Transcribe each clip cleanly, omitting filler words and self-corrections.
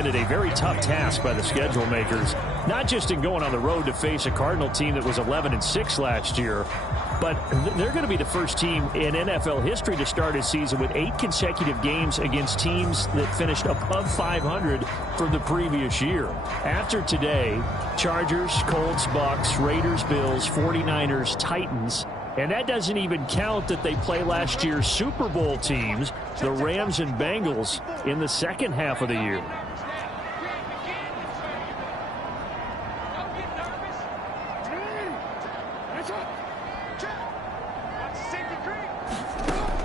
handed a very tough task by the schedule makers, not just in going on the road to face a Cardinal team that was 11-6 last year, but they're going to be the first team in NFL history to start a season with 8 consecutive games against teams that finished above 500 from the previous year. After today, Chargers, Colts, Bucks, Raiders, Bills, 49ers, Titans. And that doesn't even count that they play last year's Super Bowl teams, the Rams and Bengals, in the second half of the year.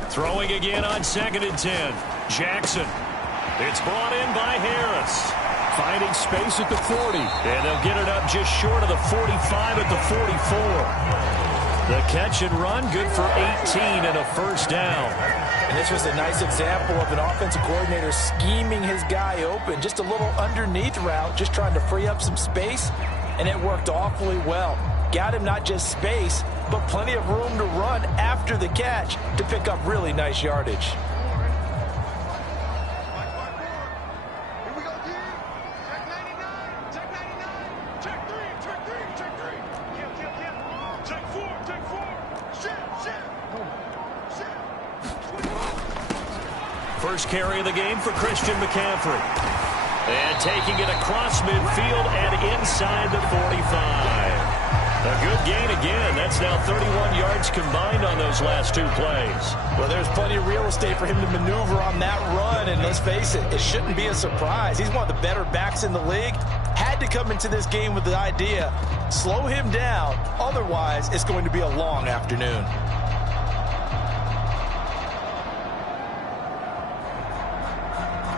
Throwing again on 2nd and 10. Jackson. It's brought in by Harris. Finding space at the 40. And they'll get it up just short of the 45 at the 44. The catch and run, good for 18 and a first down. And this was a nice example of an offensive coordinator scheming his guy open. Just a little underneath route, just trying to free up some space, and it worked awfully well. Got him not just space, but plenty of room to run after the catch to pick up really nice yardage. First carry of the game for Christian McCaffrey. And taking it across midfield and inside the 45. A good gain again. That's now 31 yards combined on those last 2 plays. Well, there's plenty of real estate for him to maneuver on that run, and let's face it, it shouldn't be a surprise. He's one of the better backs in the league. Had to come into this game with the idea, slow him down, otherwise it's going to be a long afternoon.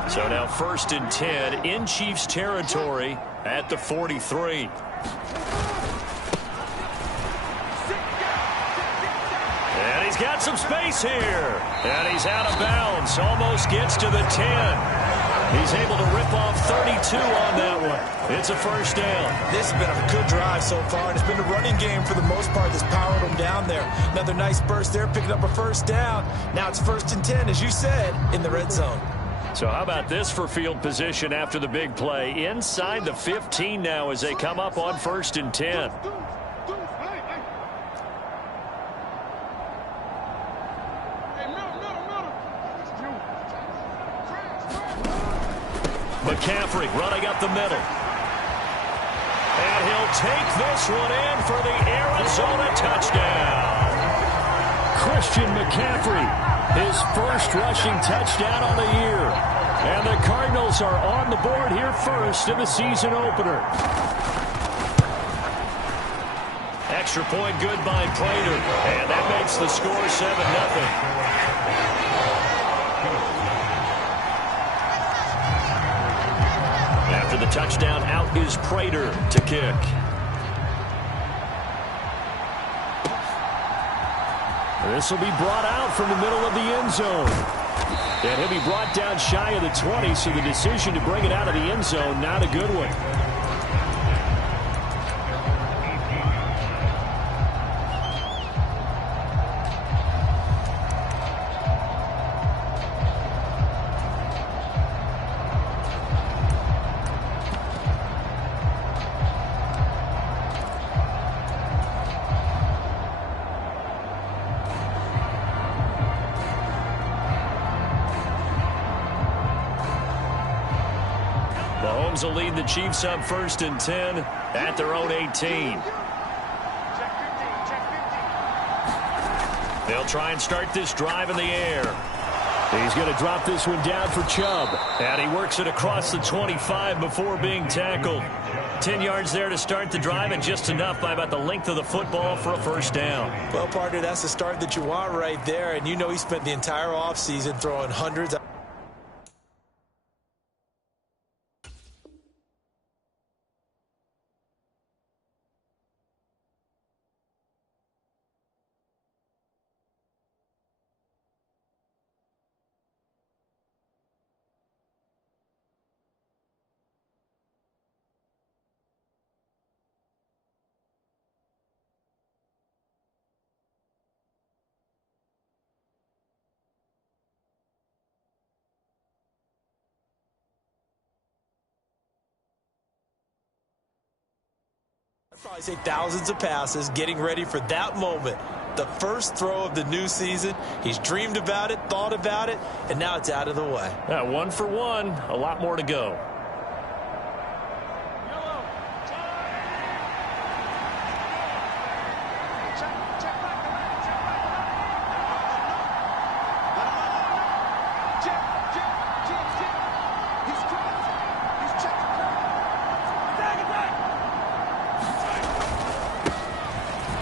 So now 1st and 10 in Chiefs territory at the 43. And he's got some space here. And he's out of bounds. Almost gets to the 10. He's able to rip off 32 on that one. It's a first down. This has been a good drive so far, and it's been a running game for the most part that's powered him down there. Another nice burst there, picking up a first down. Now it's 1st and 10, as you said, in the red zone. So how about this for field position after the big play? Inside the 15 now as they come up on 1st and 10. McCaffrey running up the middle. And he'll take this one in for the Arizona touchdown. Christian McCaffrey, his first rushing touchdown on the year. And the Cardinals are on the board here first in the season opener. Extra point good by Prater. And that makes the score 7-0. After the touchdown, out is Prater to kick. This will be brought out from the middle of the end zone. And he'll be brought down shy of the 20, so the decision to bring it out of the end zone, not a good one. Mahomes will lead the Chiefs up 1st and 10 at their own 18. They'll try and start this drive in the air. He's going to drop this one down for Chubb. And he works it across the 25 before being tackled. 10 yards there to start the drive, and just enough by about the length of the football for a first down. Well, partner, that's the start that you want right there. And you know he spent the entire offseason throwing hundreds of I'd probably say thousands of passes, getting ready for that moment. The first throw of the new season. He's dreamed about it, thought about it, and now it's out of the way. 1 for 1, a lot more to go.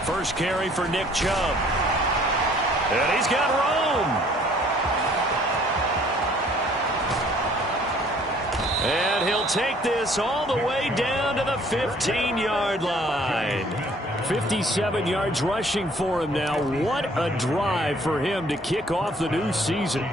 First carry for Nick Chubb. And he's got room. And he'll take this all the way down to the 15-yard line. 57 yards rushing for him now. What a drive for him to kick off the new season.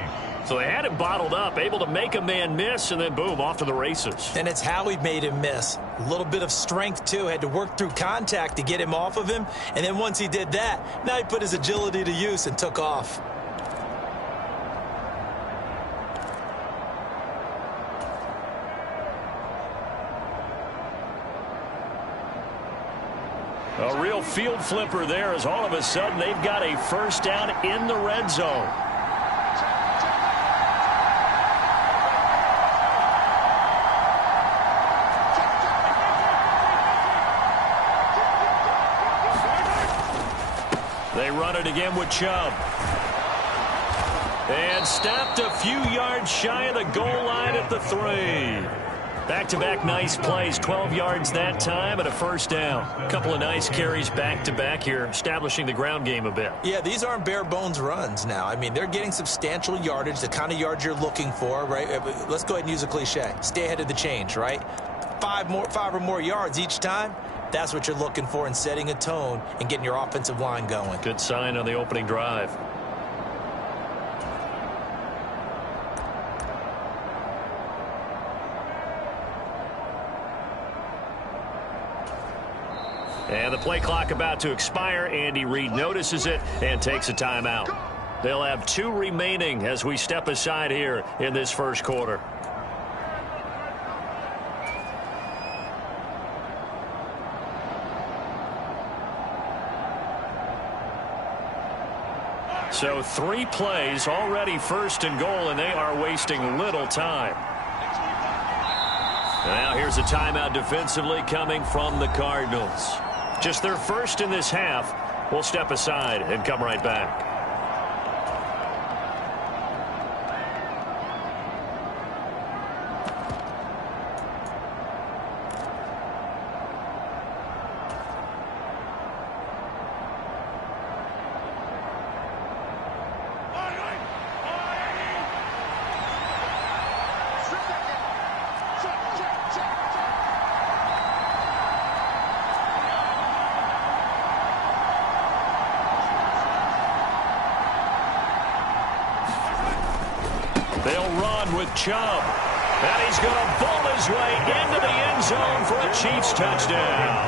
So they had him bottled up, able to make a man miss, and then, boom, off to the races. And it's how he made him miss. A little bit of strength, too. Had to work through contact to get him off of him. And then once he did that, now he put his agility to use and took off. A real field flipper there as all of a sudden they've got a first down in the red zone. They run it again with Chubb. And stopped a few yards shy of the goal line at the 3. Back-to-back nice plays, 12 yards that time and a first down. A couple of nice carries back-to-back here, establishing the ground game a bit. Yeah, these aren't bare-bones runs now. I mean, they're getting substantial yardage, the kind of yards you're looking for, right? Let's go ahead and use a cliche. Stay ahead of the change, right? 5 or more yards each time. That's what you're looking for in setting a tone and getting your offensive line going. Good sign on the opening drive. And the play clock about to expire. Andy Reid notices it and takes a timeout. They'll have 2 remaining as we step aside here in this first quarter. So 3 plays, already first and goal, and they are wasting little time. Now here's a timeout defensively coming from the Cardinals. Just their first in this half. We'll step aside and come right back. They'll run with Chubb. And he's going to bowl his way into the end zone for a Chiefs touchdown.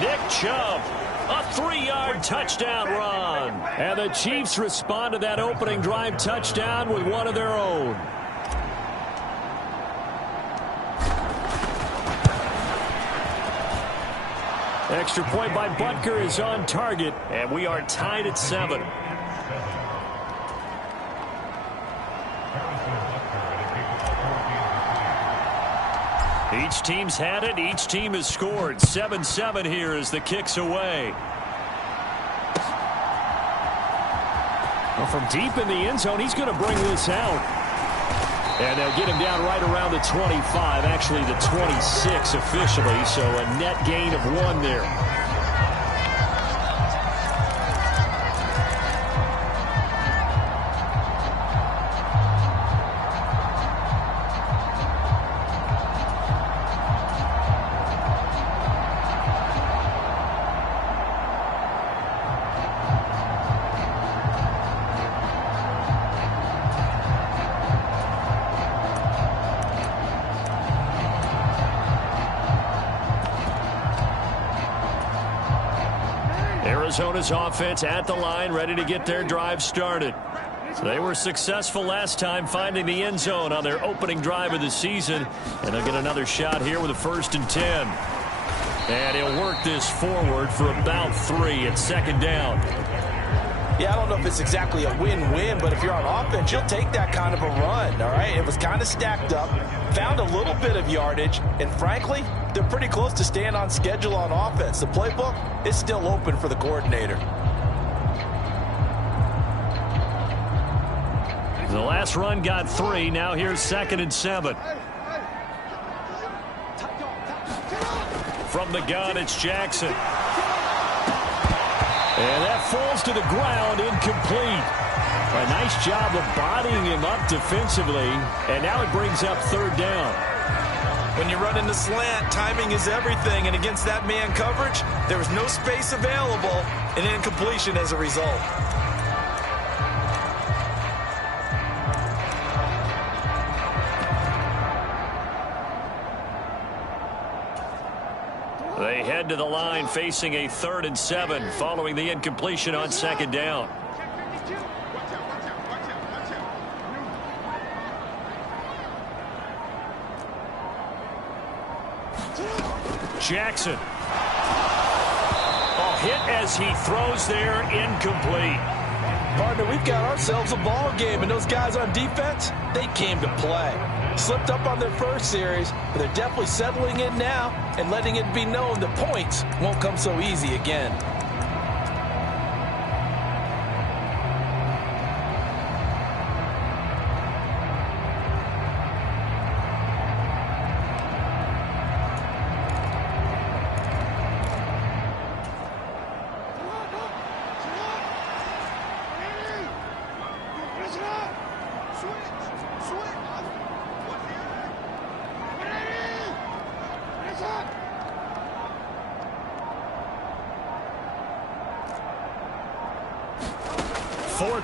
Nick Chubb, a 3-yard touchdown run. And the Chiefs respond to that opening drive touchdown with one of their own. Extra point by Butker is on target, and we are tied at 7. Each team's had it. Each team has scored. 7-7 here as the kick's away. Well, from deep in the end zone, he's going to bring this out. And they'll get him down right around the 25, actually the 26 officially, so a net gain of 1 there. Arizona's offense at the line, ready to get their drive started. So they were successful last time finding the end zone on their opening drive of the season. And they'll get another shot here with a 1st and 10. And he'll work this forward for about 3 at second down. Yeah, I don't know if it's exactly a win-win, but if you're on offense, you'll take that kind of a run, all right? It was kind of stacked up, found a little bit of yardage, and frankly, they're pretty close to staying on schedule on offense. The playbook is still open for the coordinator. The last run got 3. Now here's 2nd and 7. From the gun, it's Jackson. And that falls to the ground, incomplete. A nice job of bodying him up defensively, and now it brings up 3rd down. When you run in the slant, timing is everything, and against that man coverage, there was no space available, and incompletion as a result. They head to the line facing a 3rd and 7 following the incompletion on 2nd down. Jackson. A hit as he throws there, incomplete. Partner, we've got ourselves a ball game, and those guys on defense, they came to play. Slipped up on their first series, but they're definitely settling in now and letting it be known that points won't come so easy again.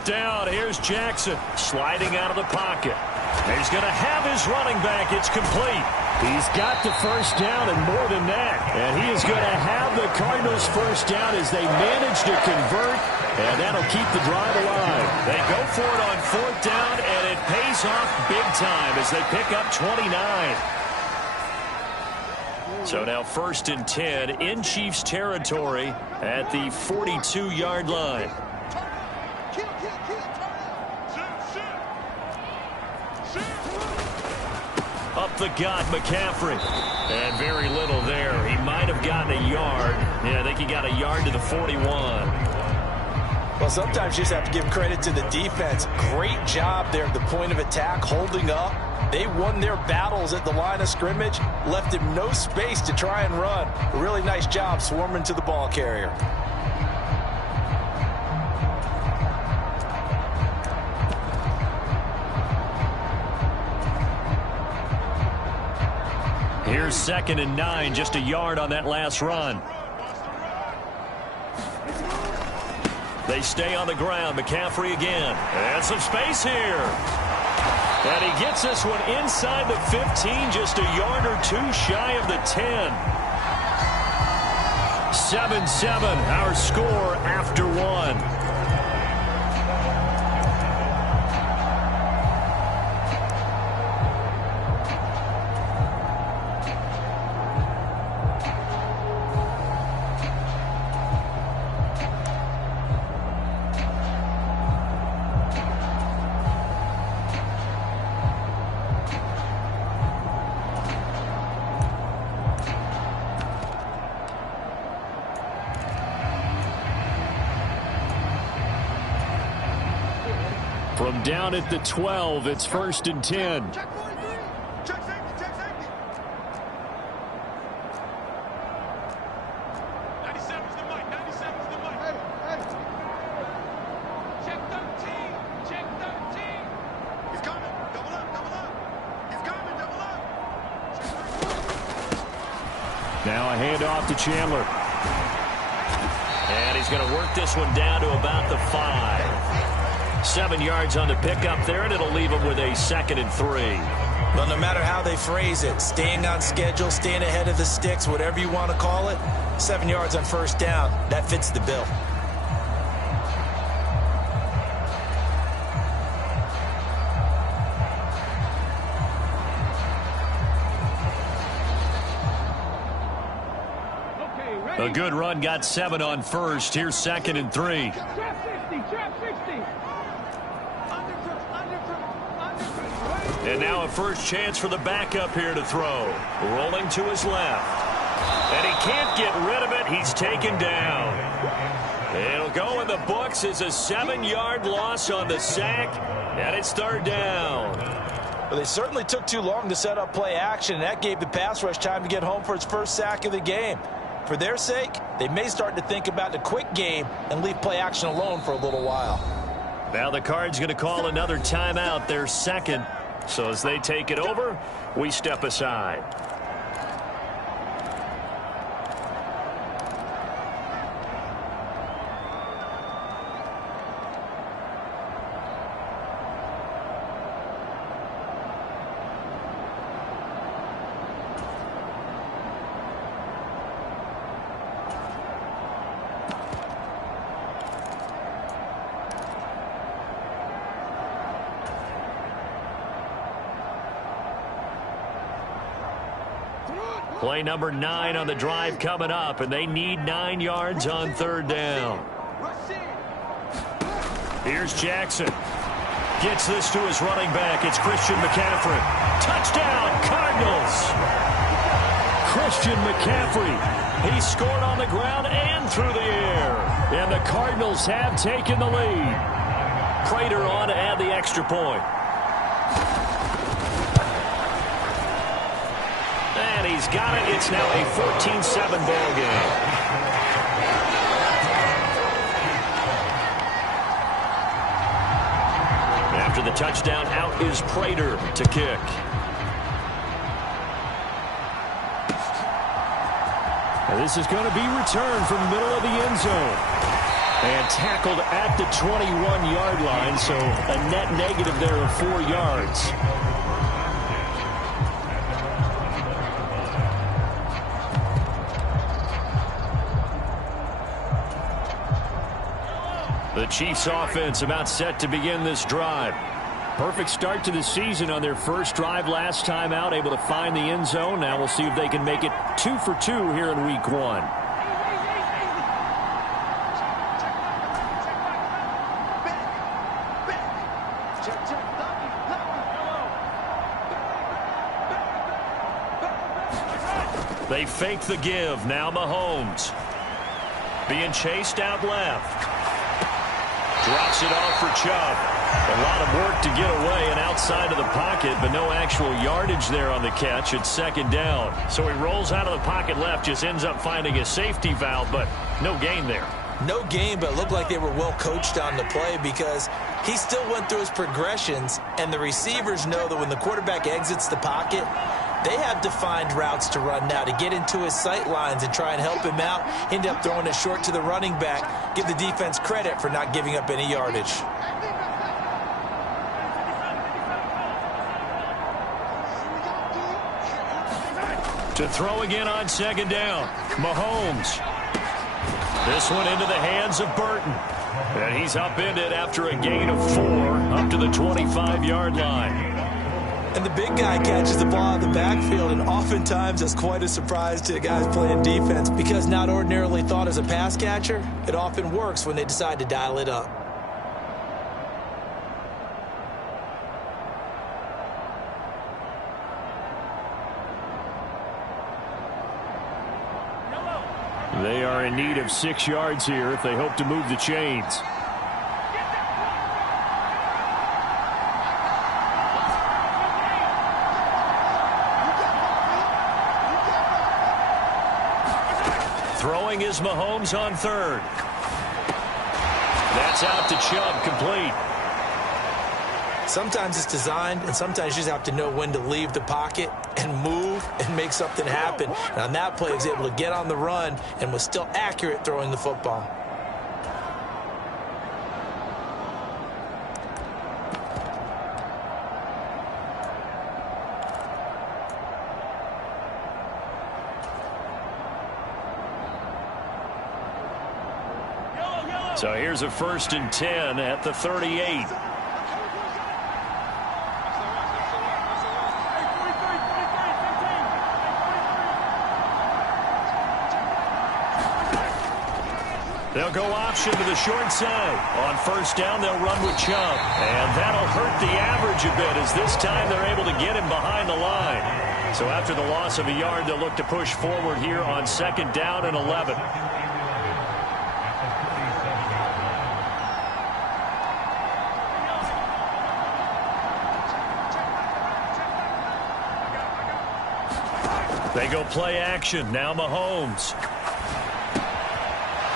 Down. Here's Jackson sliding out of the pocket. He's going to have his running back. It's complete. He's got the 1st down and more than that. And he is going to have the Cardinals' 1st down as they manage to convert, and that'll keep the drive alive. They go for it on 4th down, and it pays off big time as they pick up 29. So now 1st and 10 in Chiefs territory at the 42-yard line. Up the gut, McCaffrey. And very little there. He might have gotten a yard. Yeah, I think he got a yard to the 41. Well, sometimes you just have to give credit to the defense. Great job there at the point of attack, holding up. They won their battles at the line of scrimmage, left him no space to try and run. A really nice job swarming to the ball carrier. Here's 2nd and 9, just a yard on that last run. They stay on the ground. McCaffrey again. And some space here. And he gets this one inside the 15, just a yard or 2 shy of the 10. 7-7, our score after 1. From down at the 12, it's 1st and 10. Now a handoff to Chandler. And he's going to work this one down to about the 5. 7 yards on the pickup there, and it'll leave him with a 2nd and 3. Well, no matter how they phrase it, staying on schedule, staying ahead of the sticks, whatever you want to call it, 7 yards on 1st down, that fits the bill. A good run, got 7 on first. Here's 2nd and 3. And now a first chance for the backup here to throw. Rolling to his left. And he can't get rid of it. He's taken down. It'll go in the books as a 7-yard loss on the sack. And it's 3rd down. Well, they certainly took too long to set up play action, and that gave the pass rush time to get home for its first sack of the game. For their sake, they may start to think about the quick game and leave play action alone for a little while. Now the Cards going to call another timeout, their 2nd. So as they take it over, we step aside. Play number 9 on the drive coming up, and they need 9 yards on 3rd down. Here's Jackson. Gets this to his running back. It's Christian McCaffrey. Touchdown, Cardinals! Christian McCaffrey. He scored on the ground and through the air. And the Cardinals have taken the lead. Prater on to add the extra point. And he's got it. It's now a 14-7 ball game. After the touchdown, out is Prater to kick. And this is going to be returned from the middle of the end zone. And tackled at the 21-yard line, so a net negative there of 4 yards. The Chiefs offense about set to begin this drive. Perfect start to the season on their first drive last time out, able to find the end zone. Now we'll see if they can make it 2 for 2 here in week 1. They fake the give. Now Mahomes being chased out left. Drops it off for Chubb. A lot of work to get away and outside of the pocket, but no actual yardage there on the catch. It's 2nd down. So he rolls out of the pocket left, just ends up finding a safety valve, but no gain there. No gain, but it looked like they were well coached on the play because he still went through his progressions, and the receivers know that when the quarterback exits the pocket, they have defined routes to run now to get into his sight lines and try and help him out. End up throwing it short to the running back. Give the defense credit for not giving up any yardage. To throw again on 2nd down. Mahomes. This one into the hands of Burton. And he's upended after a gain of 4 up to the 25-yard line. And the big guy catches the ball out of the backfield, and oftentimes that's quite a surprise to the guys playing defense because not ordinarily thought as a pass catcher, it often works when they decide to dial it up. They are in need of 6 yards here if they hope to move the chains. Throwing is Mahomes on 3rd. That's out to Chubb, complete. Sometimes it's designed, and sometimes you just have to know when to leave the pocket and move and make something happen. And on that play, he was able to get on the run and was still accurate throwing the football. So here's a 1st and 10 at the 38. They'll go option to the short side. On first down, they'll run with Chubb. And that'll hurt the average a bit as this time they're able to get him behind the line. So after the loss of a yard, they'll look to push forward here on second down and 11. They go play action. Now Mahomes.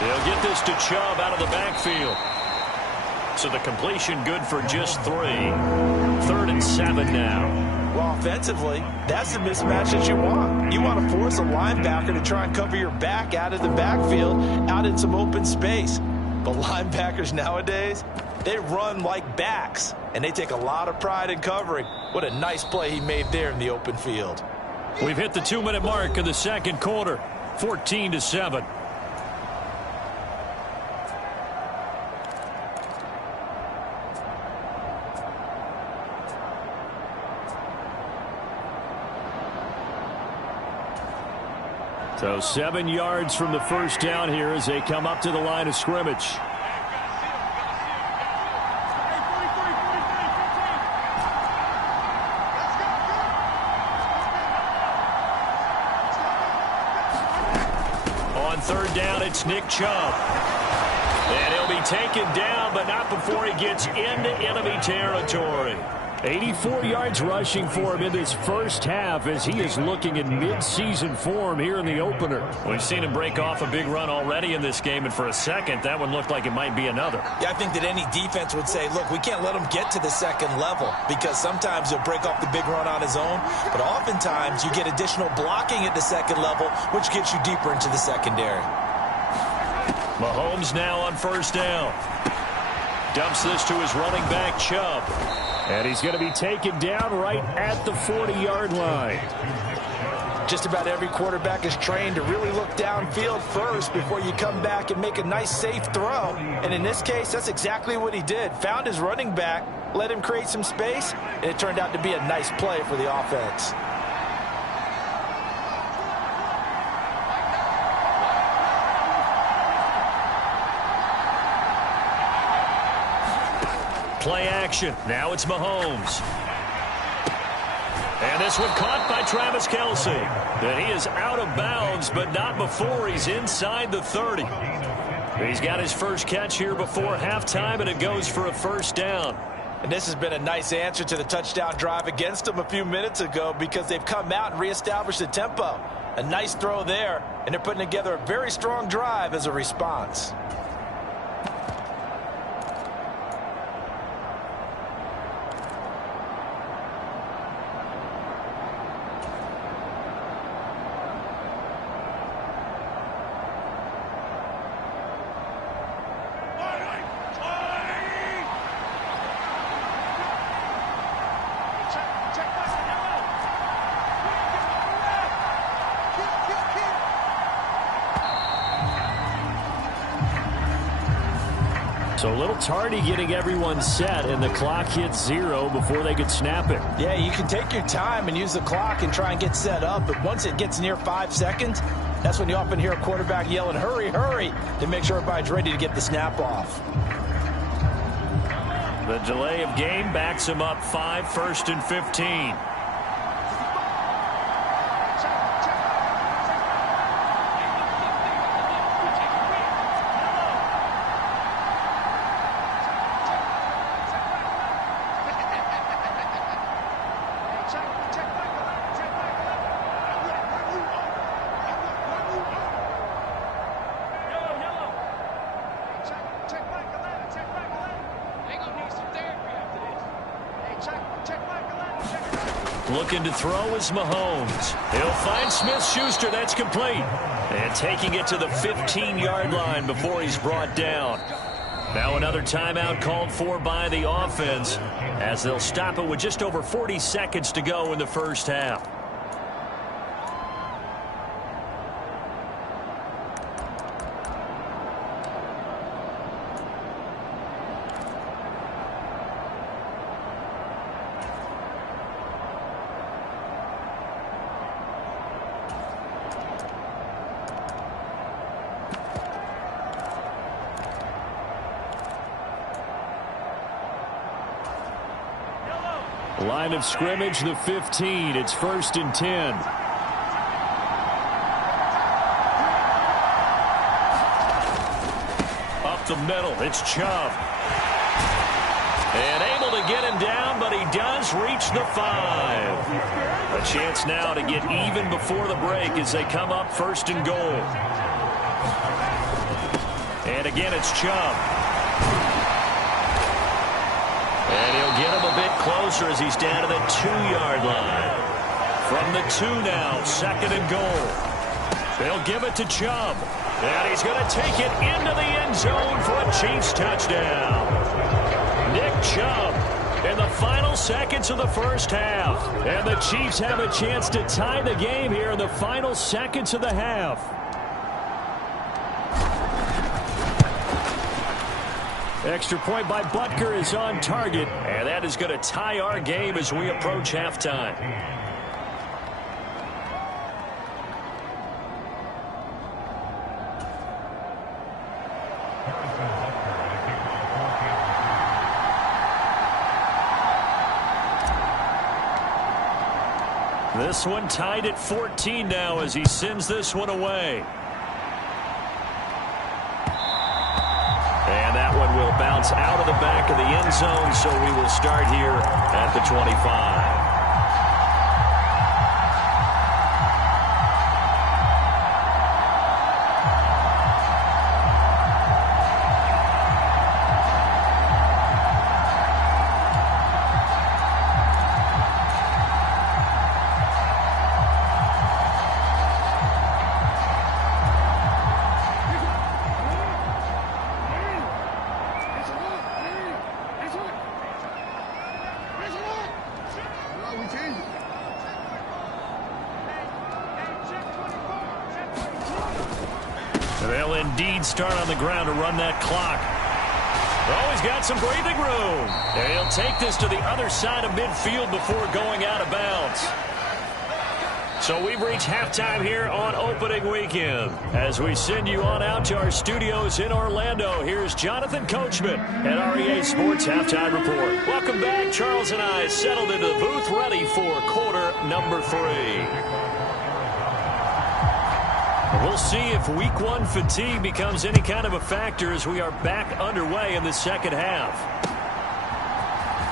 They'll get this to Chubb out of the backfield. So the completion good for just 3. 3rd and 7 now. Well, offensively, that's the mismatch that you want. You want to force a linebacker to try and cover your back out of the backfield, out in some open space. But linebackers nowadays, they run like backs, and they take a lot of pride in covering. What a nice play he made there in the open field. We've hit the 2-minute mark of the second quarter. 14-7. So 7 yards from the first down here as they come up to the line of scrimmage. On third down, it's Nick Chubb. And he'll be taken down, but not before he gets into enemy territory. 84 yards rushing for him in this first half as he is looking in mid-season form here in the opener. We've seen him break off a big run already in this game, and for a second, that one looked like it might be another. Yeah, I think that any defense would say, look, we can't let him get to the second level because sometimes he'll break off the big run on his own, but oftentimes you get additional blocking at the second level, which gets you deeper into the secondary. Mahomes now on first down. Dumps this to his running back, Chubb. And he's going to be taken down right at the 40-yard line. Just about every quarterback is trained to really look downfield first before you come back and make a nice, safe throw. And in this case, that's exactly what he did. Found his running back, let him create some space, and it turned out to be a nice play for the offense. Play action. Now it's Mahomes. And this one caught by Travis Kelce. And he is out of bounds, but not before he's inside the 30. He's got his first catch here before halftime, and it goes for a first down. And this has been a nice answer to the touchdown drive against them a few minutes ago because they've come out and reestablished the tempo. A nice throw there, and they're putting together a very strong drive as a response. So a little tardy getting everyone set, and the clock hits 0 before they could snap it. Yeah, you can take your time and use the clock and try and get set up, but once it gets near 5 seconds, that's when you often hear a quarterback yelling, hurry, hurry, to make sure everybody's ready to get the snap off. The delay of game backs him up 5, 1st and 15. Looking to throw is Mahomes. He'll find Smith-Schuster. That's complete. And taking it to the 15-yard line before he's brought down. Now another timeout called for by the offense as they'll stop it with just over 40 seconds to go in the first half. Line of scrimmage, the 15. It's 1st and 10. Up the middle, it's Chubb. And able to get him down, but he does reach the 5. A chance now to get even before the break as they come up 1st and goal. And again, it's Chubb. And he'll get him a bit closer as he's down to the 2-yard line. From the 2 now, 2nd and goal. They'll give it to Chubb. And he's going to take it into the end zone for a Chiefs touchdown. Nick Chubb in the final seconds of the first half. And the Chiefs have a chance to tie the game here in the final seconds of the half. Extra point by Butker is on target. And that is going to tie our game as we approach halftime. This one tied at 14 now as he sends this one away. And that one will bounce out of the back of the end zone, so we will start here at the 25. They'll indeed start on the ground to run that clock. Oh, he's got some breathing room. And he'll take this to the other side of midfield before going out of bounds. So we've reached halftime here on opening weekend. As we send you on out to our studios in Orlando, here's Jonathan Coachman at REA Sports Halftime Report. Welcome back. Charles and I settled into the booth ready for quarter number 3. We'll see if week 1 fatigue becomes any kind of a factor as we are back underway in the second half.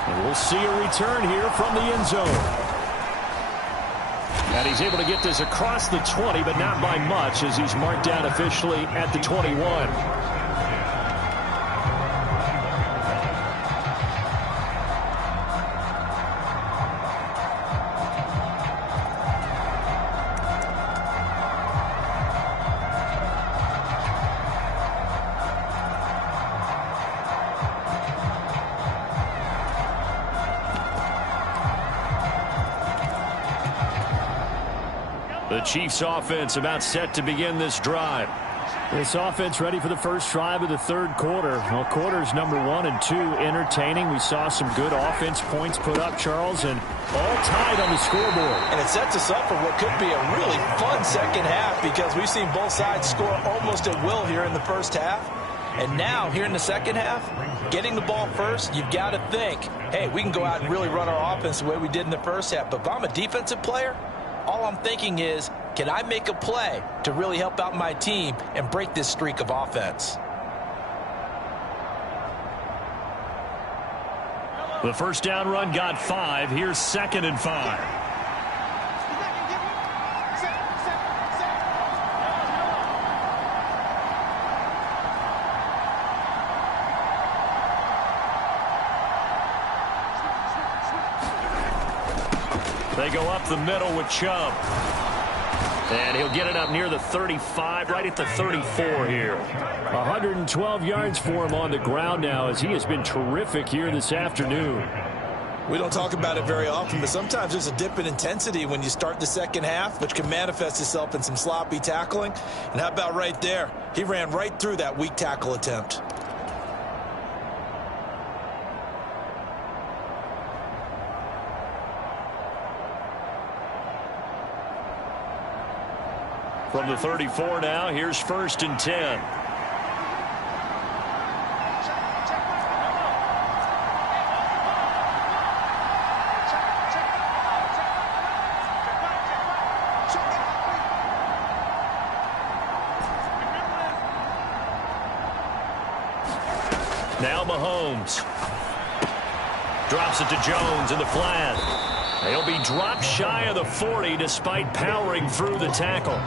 And we'll see a return here from the end zone. And he's able to get this across the 20, but not by much as he's marked down officially at the 21. The Chiefs offense about set to begin this drive. This offense ready for the first drive of the third quarter. Well, quarters number 1 and 2 entertaining. We saw some good offense points put up, Charles, and all tied on the scoreboard. And it sets us up for what could be a really fun second half because we've seen both sides score almost at will here in the first half. And now, here in the second half, getting the ball first, you've got to think, hey, we can go out and really run our offense the way we did in the first half. But if I'm a defensive player, all I'm thinking is, can I make a play to really help out my team and break this streak of offense? The first down run got 5. Here's 2nd and 5. They go up the middle with Chubb. And he'll get it up near the 35, right at the 34 here. 112 yards for him on the ground now as he has been terrific here this afternoon. We don't talk about it very often, but sometimes there's a dip in intensity when you start the second half, which can manifest itself in some sloppy tackling. And how about right there? He ran right through that weak tackle attempt. From the 34 now, here's 1st and 10. Now Mahomes. Drops it to Jones in the flat. He'll be dropped shy of the 40 despite powering through the tackle.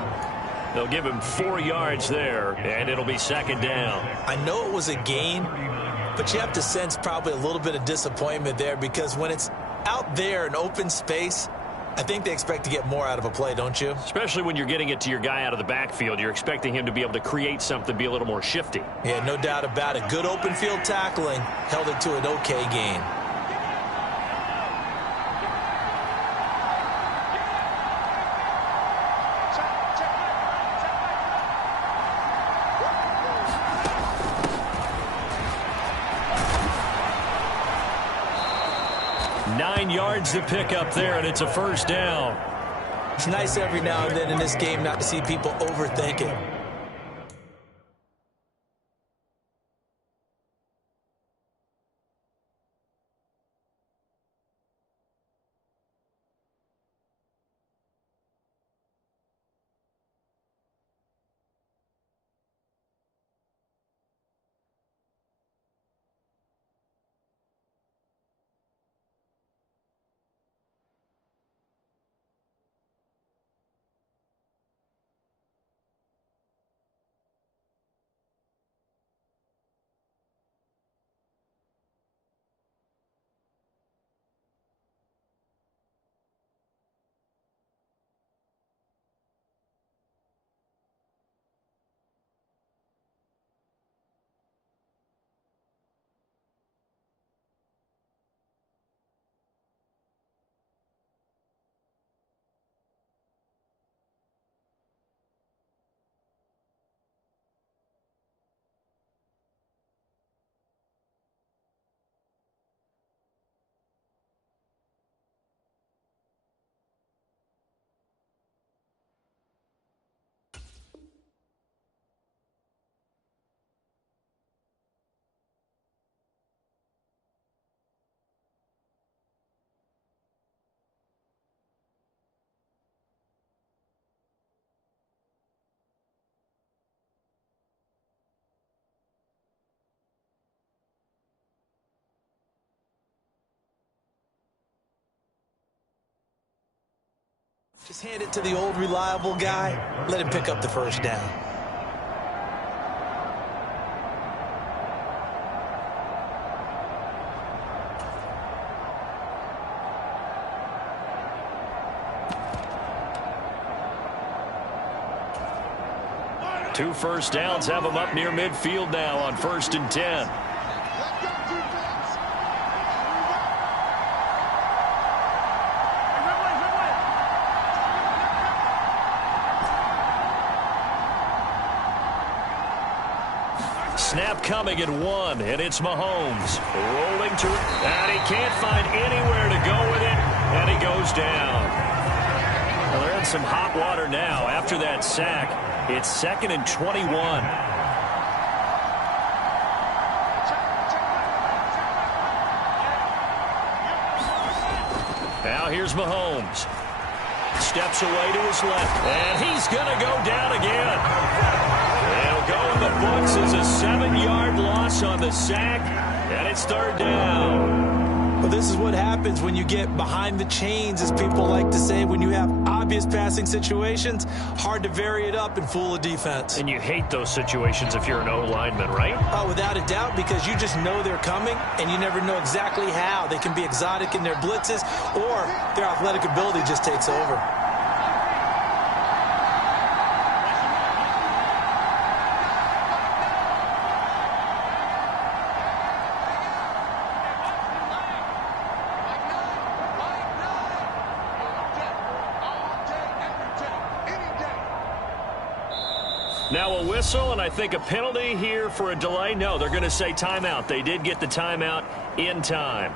They'll give him 4 yards there, and it'll be second down. I know it was a gain, but you have to sense probably a little bit of disappointment there because when it's out there in open space, I think they expect to get more out of a play, don't you? Especially when you're getting it to your guy out of the backfield. You're expecting him to be able to create something, be a little more shifty. Yeah, no doubt about it. Good open field tackling held it to an okay gain. Yards to pick up there, and it's a first down. It's nice every now and then in this game not to see people overthink it. Just hand it to the old reliable guy. Let him pick up the first down. Two first downs have him up near midfield now on 1st and 10. Snap coming at 1, and it's Mahomes. Rolling to it, and he can't find anywhere to go with it, and he goes down. Well, they're in some hot water now after that sack. It's 2nd and 21. Now here's Mahomes. Steps away to his left, and he's going to go down again. It'll go in the books as a 7-yard loss on the sack, and it's 3rd down. Well, this is what happens when you get behind the chains, as people like to say. When you have obvious passing situations, hard to vary it up and fool a defense. And you hate those situations if you're an O-lineman, right? Oh, without a doubt, because you just know they're coming, and you never know exactly how. They can be exotic in their blitzes, or their athletic ability just takes over. Now a whistle, and I think a penalty here for a delay. No, they're going to say timeout. They did get the timeout in time.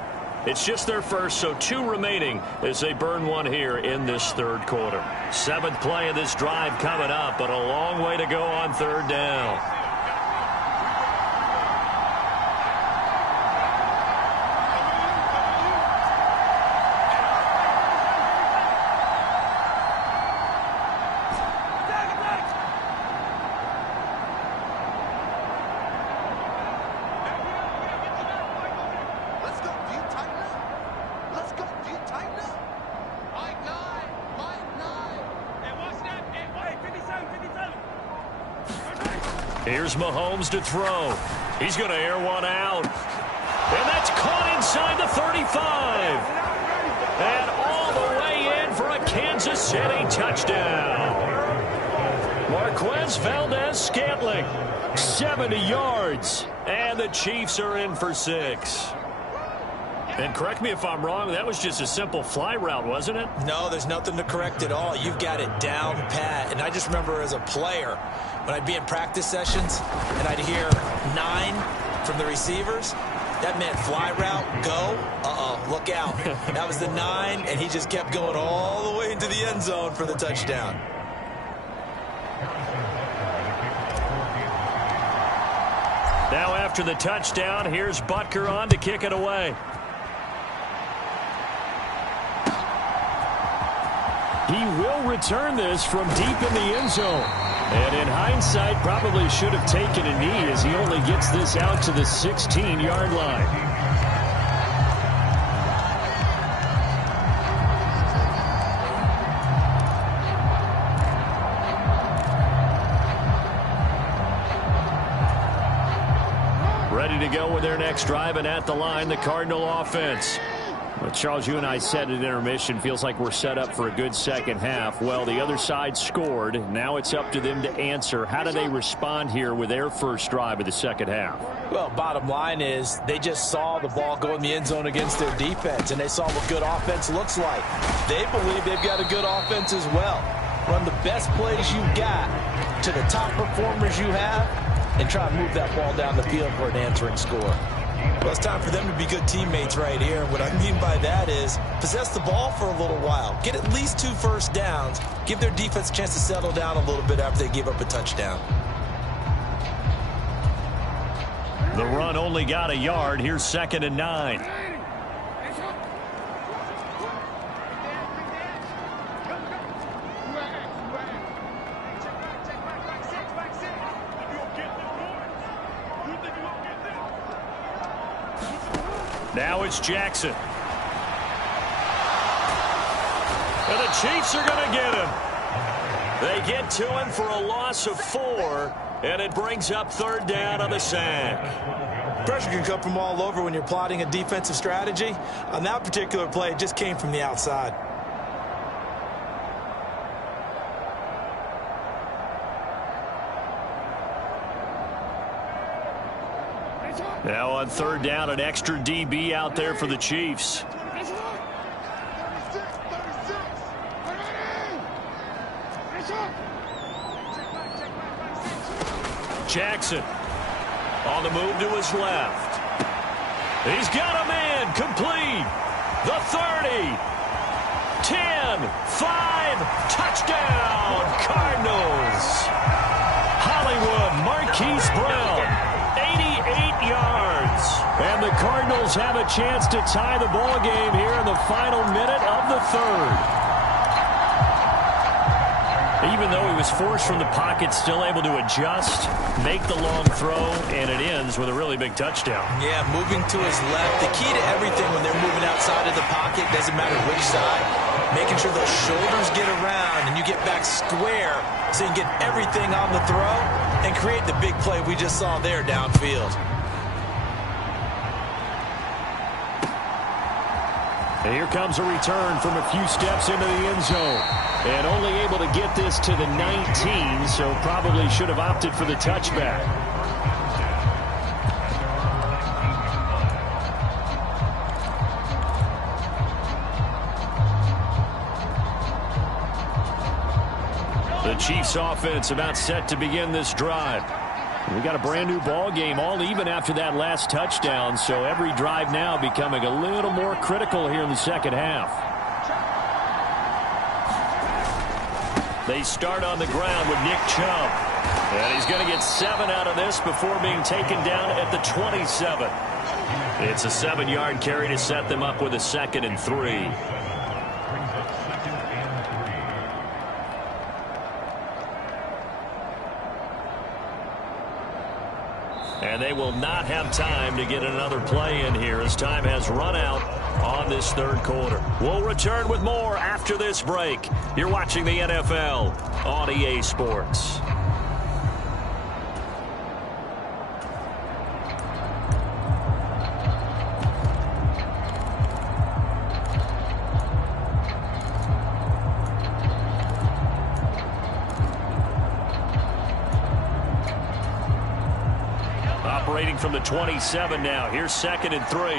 It's just their first, so 2 remaining as they burn 1 here in this 3rd quarter. 7th play of this drive coming up, but a long way to go on 3rd down. Here's Mahomes to throw. He's going to air one out. And that's caught inside the 35. And all the way in for a Kansas City touchdown. Marquez Valdes-Scantling, 70 yards. And the Chiefs are in for 6. And correct me if I'm wrong, that was just a simple fly route, wasn't it? No, there's nothing to correct at all. You've got it down pat. And I just remember as a player, when I'd be in practice sessions and I'd hear 9 from the receivers, that meant fly route, go, look out. That was the 9, and he just kept going all the way into the end zone for the touchdown. Now after the touchdown, here's Butker on to kick it away. He will return this from deep in the end zone. And in hindsight, probably should have taken a knee as he only gets this out to the 16-yard line. Ready to go with their next drive, and at the line, the Cardinal offense. Well, Charles, you and I said at intermission, feels like we're set up for a good second half. Well, the other side scored. Now it's up to them to answer. How do they respond here with their first drive of the second half? Well, bottom line is they just saw the ball go in the end zone against their defense, and they saw what good offense looks like. They believe they've got a good offense as well. Run the best plays you've got to the top performers you have, and try and move that ball down the field for an answering score. Well, it's time for them to be good teammates right here. What I mean by that is possess the ball for a little while. Get at least 2 first downs. Give their defense a chance to settle down a little bit after they give up a touchdown. The run only got a yard. Here's 2nd and 9. Now it's Jackson. And the Chiefs are going to get him. They get to him for a loss of 4, and it brings up 3rd down on the sack. Pressure can come from all over when you're plotting a defensive strategy. On that particular play, it just came from the outside. Now on 3rd down, an extra DB out there for the Chiefs. Jackson on the move to his left. He's got a man complete. The 30, 10, 5, touchdown, Cardinals. Hollywood Marquise Brown, 88 yards. And the Cardinals have a chance to tie the ball game here in the final minute of the 3rd. Even though he was forced from the pocket, still able to adjust, make the long throw, and it ends with a really big touchdown. Yeah, moving to his left. The key to everything when they're moving outside of the pocket, doesn't matter which side, making sure those shoulders get around and you get back square so you can get everything on the throw and create the big play we just saw there downfield. And here comes a return from a few steps into the end zone. And only able to get this to the 19, so probably should have opted for the touchback. The Chiefs offense about set to begin this drive. We got a brand new ball game, all even after that last touchdown, so every drive now becoming a little more critical here in the second half. They start on the ground with Nick Chubb. And he's going to get 7 out of this before being taken down at the 27. It's a 7-yard carry to set them up with a 2nd and 3. And they will not have time to get another play in here as time has run out on this 3rd quarter. We'll return with more after this break. You're watching the NFL on EA Sports. operating from the 27 now. Here's 2nd and 3.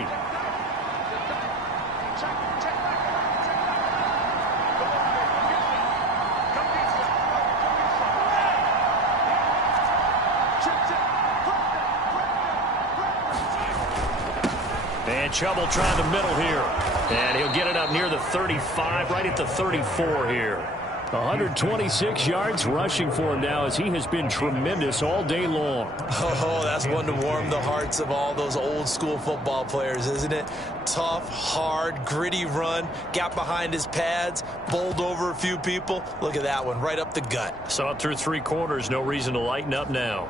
And Chubb trying the middle here. And he'll get it up near the 35, right at the 34 here. 126 yards rushing for him now as he has been tremendous all day long. Oh, that's one to warm the hearts of all those old school football players, isn't it? Tough, hard, gritty run, got behind his pads, bowled over a few people. Look at that one, right up the gut. Saw it through 3 quarters, no reason to lighten up now.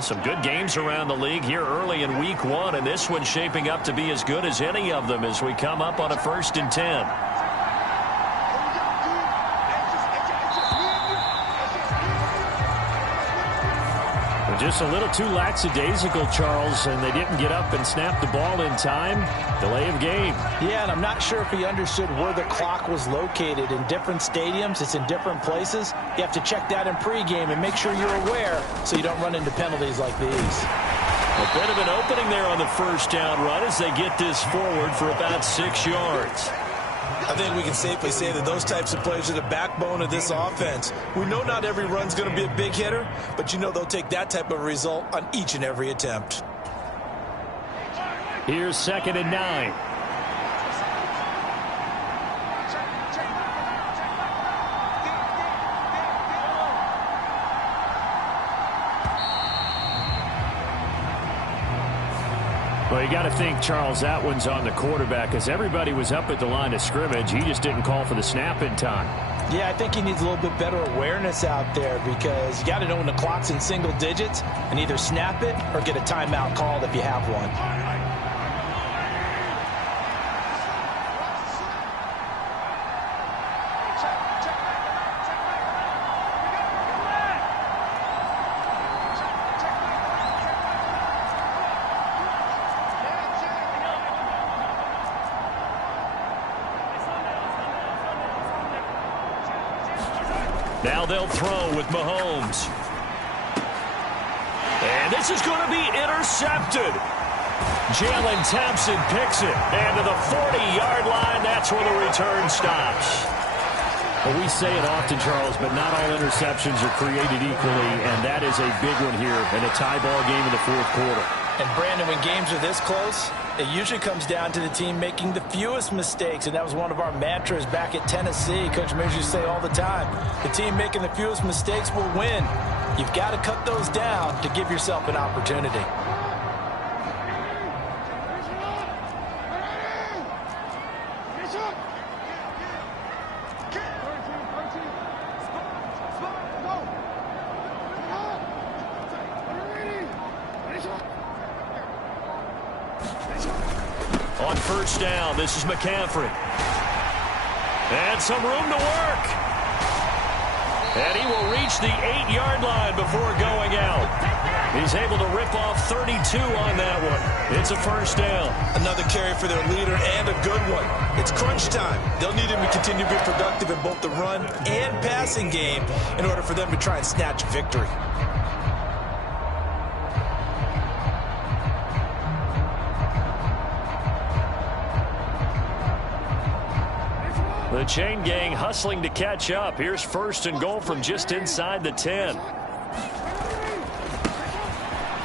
Some good games around the league here early in week 1, and this one's shaping up to be as good as any of them as we come up on a 1st and 10. Just a little too lackadaisical, Charles, and they didn't get up and snap the ball in time. Delay of game. Yeah, and I'm not sure if he understood where the clock was located. In different stadiums, it's in different places. You have to check that in pregame and make sure you're aware so you don't run into penalties like these. A bit of an opening there on the 1st down run as they get this forward for about 6 yards. I think we can safely say that those types of plays are the backbone of this offense. We know not every run's going to be a big hitter, but you know they'll take that type of result on each and every attempt. Here's 2nd and 9. Well, you got to think, Charles, that one's on the quarterback as everybody was up at the line of scrimmage. He just didn't call for the snap in time. Yeah, I think he needs a little bit better awareness out there because you got to know when the clock's in single digits and either snap it or get a timeout called if you have one. Now they'll throw with Mahomes. And this is going to be intercepted. Jalen Thompson picks it. And to the 40-yard line, that's where the return stops. Well, we say it often, Charles, but not all interceptions are created equally, and that is a big one here in a tie ball game in the 4th quarter. And, Brandon, when games are this close, it usually comes down to the team making the fewest mistakes, and that was one of our mantras back at Tennessee. Coach Mears used to say all the time, the team making the fewest mistakes will win. You've got to cut those down to give yourself an opportunity. On 1st down, this is McCaffrey. And some room to work. And he will reach the 8-yard line before going out. He's able to rip off 32 on that one. It's a 1st down. Another carry for their leader and a good one. It's crunch time. They'll need him to continue to be productive in both the run and passing game in order for them to try and snatch victory. The chain gang hustling to catch up. Here's 1st and goal from just inside the 10.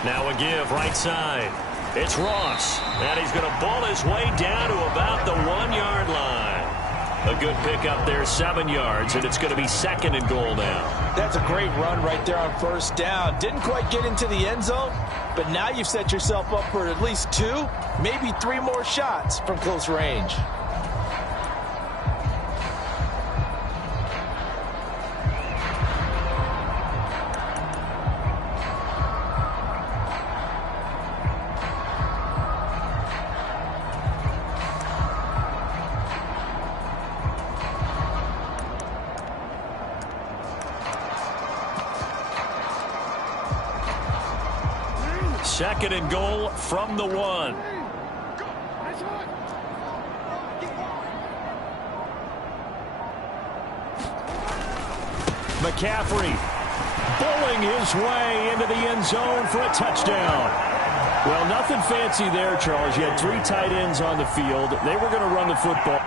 Now a give right side. It's Ross. And he's going to ball his way down to about the 1-yard line. A good pickup there, 7 yards, and it's going to be 2nd and goal now. That's a great run right there on 1st down. Didn't quite get into the end zone, but now you've set yourself up for at least 2, maybe 3 more shots from close range. Second and goal from the 1. McCaffrey bowling his way into the end zone for a touchdown. Well, nothing fancy there, Charles. You had 3 tight ends on the field. They were going to run the football.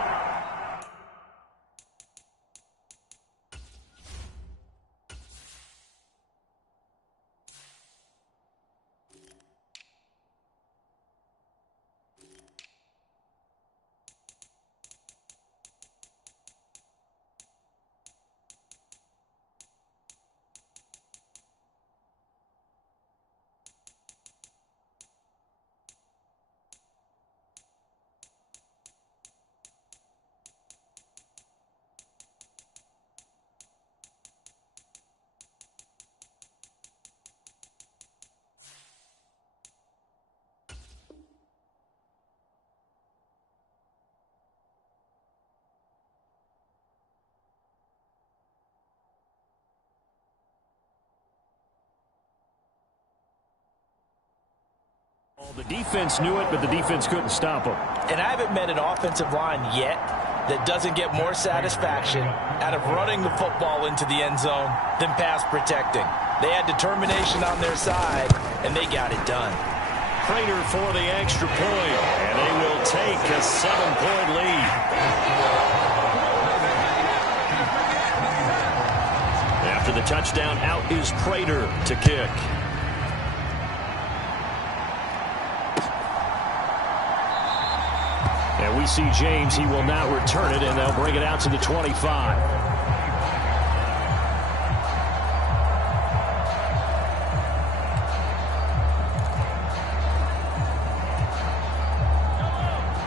The defense knew it, but the defense couldn't stop them. And I haven't met an offensive line yet that doesn't get more satisfaction out of running the football into the end zone than pass protecting. They had determination on their side, and they got it done. Prater for the extra point, and they will take a 7-point lead. After the touchdown, out is Prater to kick. And we see James. He will not return it, and they'll bring it out to the 25.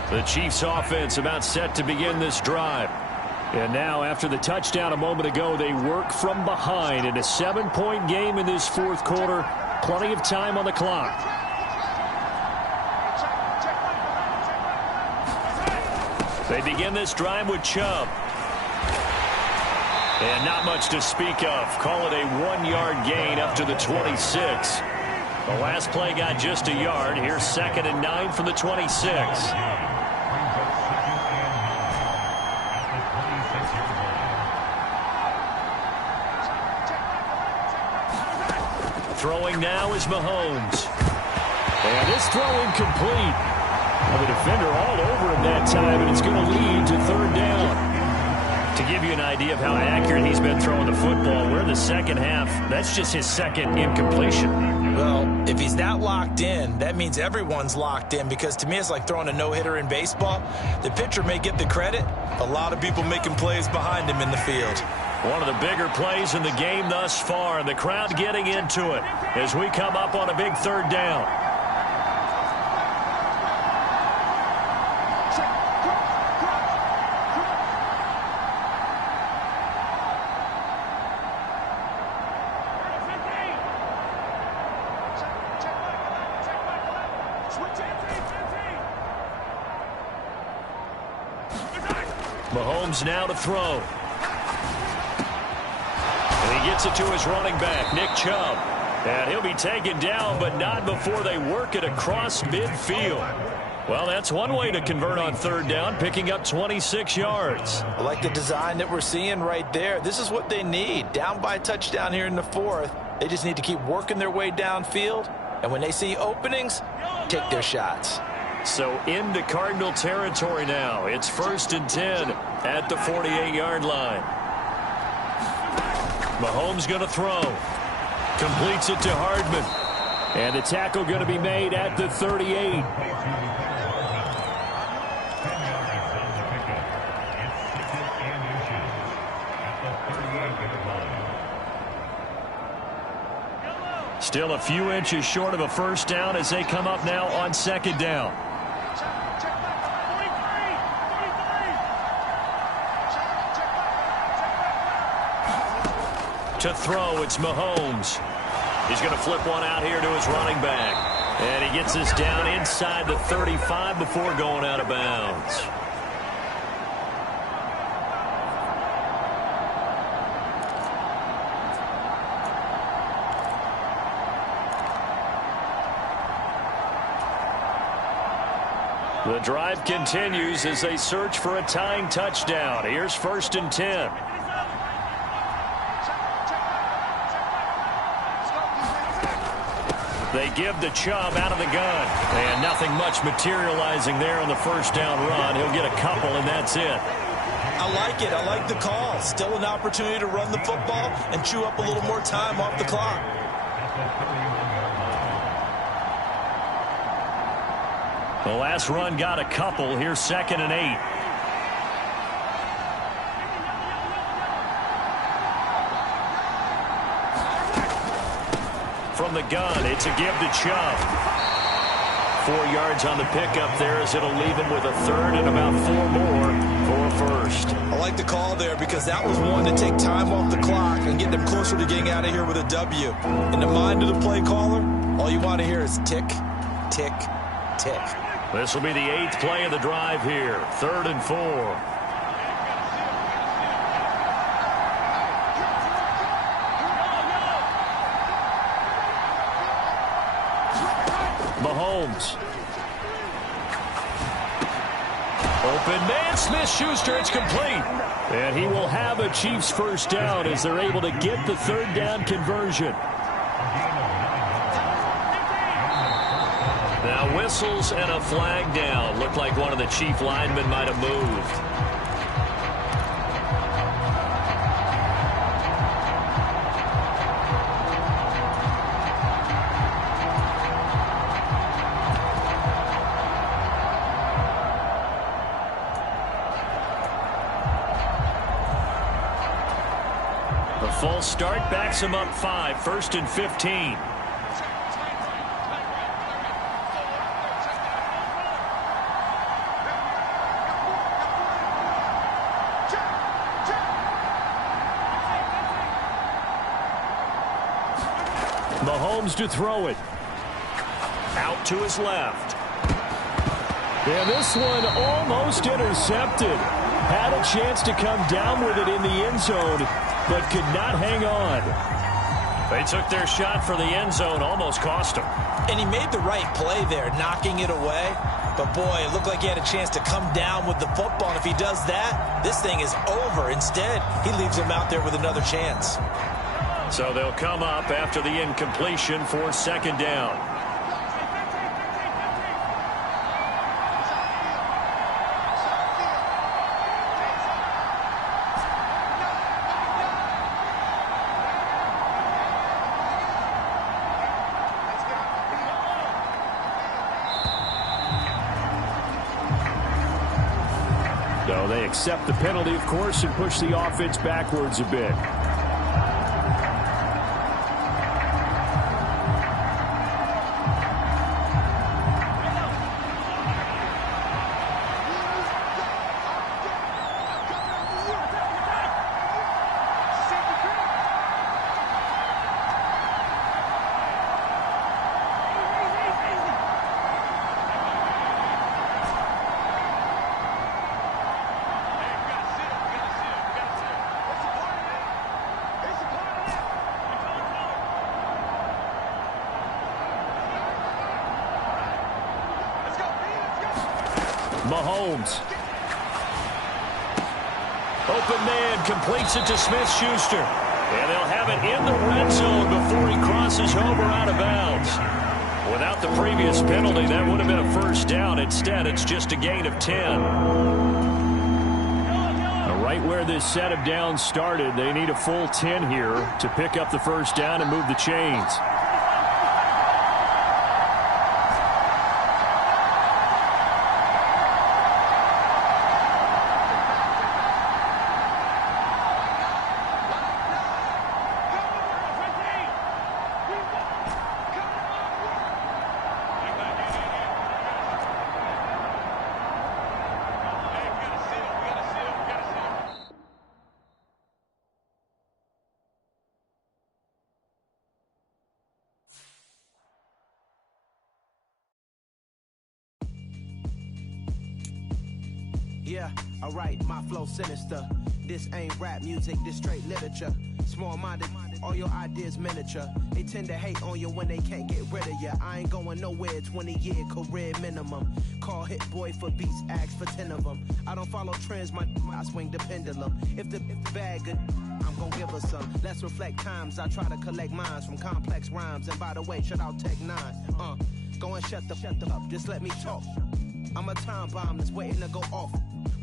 The Chiefs offense about set to begin this drive. And now after the touchdown a moment ago, they work from behind in a 7-point game in this fourth quarter. Plenty of time on the clock. They begin this drive with Chubb. And not much to speak of. Call it a 1-yard gain up to the 26. The last play got just a yard. Here's 2nd and 9 from the 26. Throwing now is Mahomes. And this throw incomplete. Well, the defender all over him that time, and it's going to lead to 3rd down. To give you an idea of how accurate he's been throwing the football, we're in the second half. That's just his 2nd incompletion. Well, if he's not locked in, that means everyone's locked in, because to me it's like throwing a no-hitter in baseball. The pitcher may get the credit. A lot of people making plays behind him in the field. One of the bigger plays in the game thus far, and the crowd getting into it as we come up on a big 3rd down. Mahomes now to throw. And he gets it to his running back, Nick Chubb. And he'll be taken down, but not before they work it across midfield. Well, that's one way to convert on 3rd down, picking up 26 yards. I like the design that we're seeing right there. This is what they need. Down by a touchdown here in the 4th. They just need to keep working their way downfield. And when they see openings, take their shots. So into Cardinal territory now. It's 1st and 10 at the 48-yard line. Mahomes going to throw. Completes it to Hardman. And the tackle going to be made at the 38. Still a few inches short of a 1st down as they come up now on 2nd down. To throw, it's Mahomes. He's going to flip one out here to his running back. And he gets this down inside the 35 before going out of bounds. The drive continues as they search for a tying touchdown. Here's 1st and 10. They give the Chubb out of the gun. And nothing much materializing there on the first down run. He'll get a couple, and that's it. I like it. I like the call. Still an opportunity to run the football and chew up a little more time off the clock. The last run got a couple. Here's 2nd and 8. From the gun, it's a give to Chubb. 4 yards on the pickup there as it'll leave him with a third and about 4 more for a first. I like the call there because that was one to take time off the clock and get them closer to getting out of here with a W. In the mind of the play caller, all you want to hear is tick, tick, tick. This will be the 8th play of the drive here. 3rd and 4. Mahomes. Open man, Smith-Schuster, it's complete. And he will have a Chiefs first down as they're able to get the 3rd down conversion. Now whistles and a flag down. Looked like one of the Chief linemen might have moved. The full start backs him up 5. 1st and 15. Mahomes to throw it. Out to his left. And this one almost intercepted. Had a chance to come down with it in the end zone, but could not hang on. They took their shot for the end zone, almost cost him. And he made the right play there, knocking it away. But, boy, it looked like he had a chance to come down with the football. And if he does that, this thing is over. Instead, he leaves him out there with another chance. So they'll come up after the incompletion for 2nd down. So they accept the penalty, of course, and push the offense backwards a bit. Mahomes. Open man, completes it to Smith-Schuster. And they'll have it in the red zone before he crosses over out of bounds. Without the previous penalty, that would have been a first down. Instead, it's just a gain of 10. Right where this set of downs started, they need a full 10 here to pick up the first down and move the chains. Yeah, alright, my flow sinister. This ain't rap music, this straight literature. Small-minded all your ideas miniature. They tend to hate on you when they can't get rid of you. I ain't going nowhere, 20-year career minimum. Call Hit Boy for beats, ask for 10 of them. I don't follow trends, I swing the pendulum. If the bag good, I'm gon' give her some. Let's reflect times, I try to collect minds from complex rhymes. And by the way, shout out Tech 9. Go and shut the up, just let me talk. I'm a time bomb that's waiting to go off.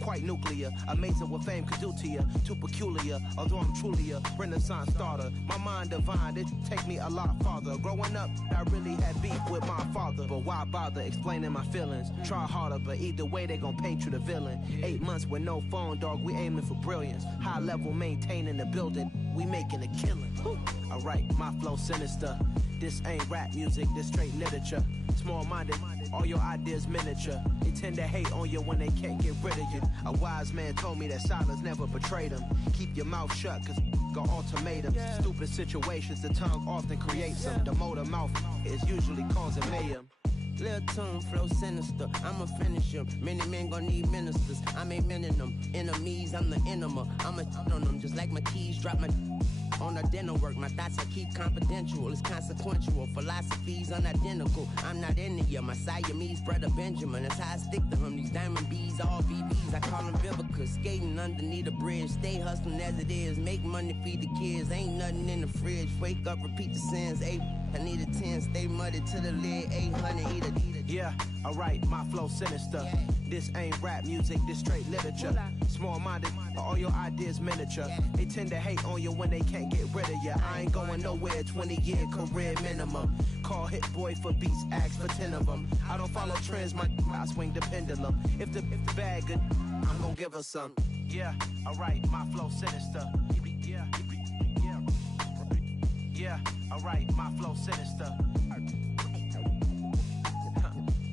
Quite nuclear, amazing what fame could do to you. Too peculiar, although I'm truly a Renaissance starter. My mind divine, it take me a lot farther. Growing up, I really had beef with my father. But why bother explaining my feelings? Try harder, but either way they gon' paint you the villain. 8 months with no phone, dog, we aiming for brilliance. High level maintaining the building, we making a killing. Alright, my flow sinister. This ain't rap music, this straight literature. Small-minded, all your ideas miniature. They tend to hate on you when they can't get rid of you. A wise man told me that silence never betrayed him. Keep your mouth shut, cause got ultimatums. Stupid situations, the tongue often creates them. The motor mouth is usually causing mayhem. Lil' tune, flow sinister, I'ma finish him. Many men gon' need ministers, I'm a men in them. Enemies, I'm the enema. I'ma on them, just like my keys, drop my on the dinner work. My thoughts I keep confidential, it's consequential. Philosophies unidentical, I'm not into you. My Siamese brother Benjamin, that's how I stick to him. These diamond bees, all BBs, I call them Vivica. Skating underneath a bridge, stay hustling as it is. Make money, feed the kids, ain't nothing in the fridge. Wake up, repeat the sins, I need a 10, stay muddy to the lid, 800, eat a. Yeah, alright, my flow sinister. This ain't rap music, this straight literature. Small-minded, all your ideas miniature. They tend to hate on you when they can't get rid of you. I ain't going nowhere, 20-year career minimum. Call Hit Boy for beats, ask for 10 of them. I don't follow trends, I swing the pendulum. If the bag good, I'm gon' give her some. Yeah, alright, my flow sinister. Yeah, alright, my flow sinister.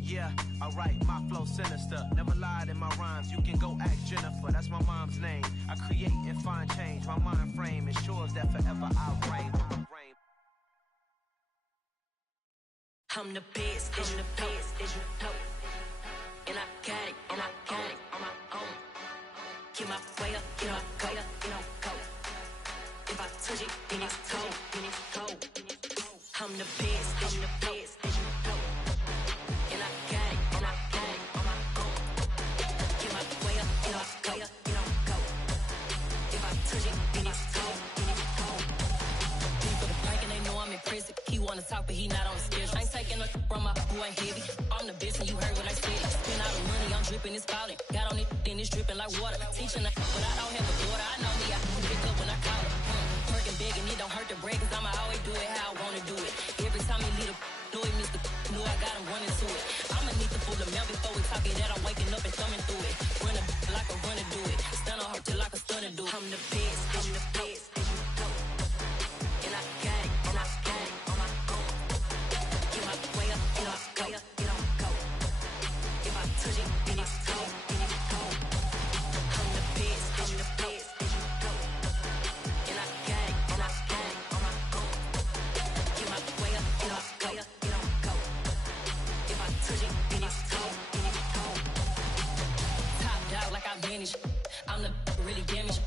Yeah, alright, my flow sinister. Never lied in my rhymes, you can go ask Jennifer. That's my mom's name. I create and find change. My mind frame ensures that forever I reign. I'm the best, I'm the best, and I got it, and I got it on my own. Get my way up, get my go, get on go. If I touch it, then it's cold, then it's cold. I'm the best, I'm the best, and I got it, and I got it on my own. Get my way up, get my go, get on go. If I touch it, then it's cold, then it's cold. People the prank and they know I'm in prison. He wanna talk, but he not on the schedule. I ain't taking a from my boy ain't heavy. I'm the best, and you heard what I said. Spend all the money, I'm dripping, it's falling. Got on it, then it's dripping like water. Teaching her, but I don't have a daughter. I know me, I pick up when I call her. Working big and it don't hurt the bread, cause I'ma always do it how I wanna do it. Every time he lead a know it, Mr. Know I got him running to it. I'ma need to pull the mail before we talk it that I'm waking up and thumbing through it. Run a like a runner do it. Stun on her till like a stunner do it. I'm the best, I'm the best, and I got it, and I got it on my own. Get my way up, get my go, get on go. If I touch it, then it's cold, then it's cold. I'm the best, I'm the best, and I got it, and I got it on my own. Get my way up, get my go, get on go. If I touch it, then it's cold, then it's cold. Top dog like I manage, I'm the really damaged.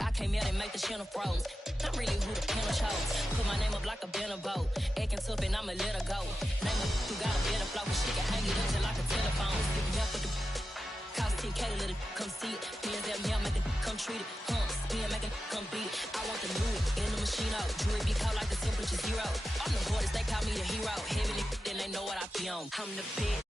I came out and make the channel froze. I'm really who the panel chose. Put my name up like a banner boat. Acting tough and I'ma let her go. Name her who got a better flow, but she can hang it up till like a telephone. Stick me up with the cost 10K to let it come see it. Hands that me, I make it come treat it. Spin, make it come beat it. I want the new in the machine out. Jewelry be cold like the temperature 0. I'm the hardest, they call me the hero. Heavy then they know what I be on. I'm the best.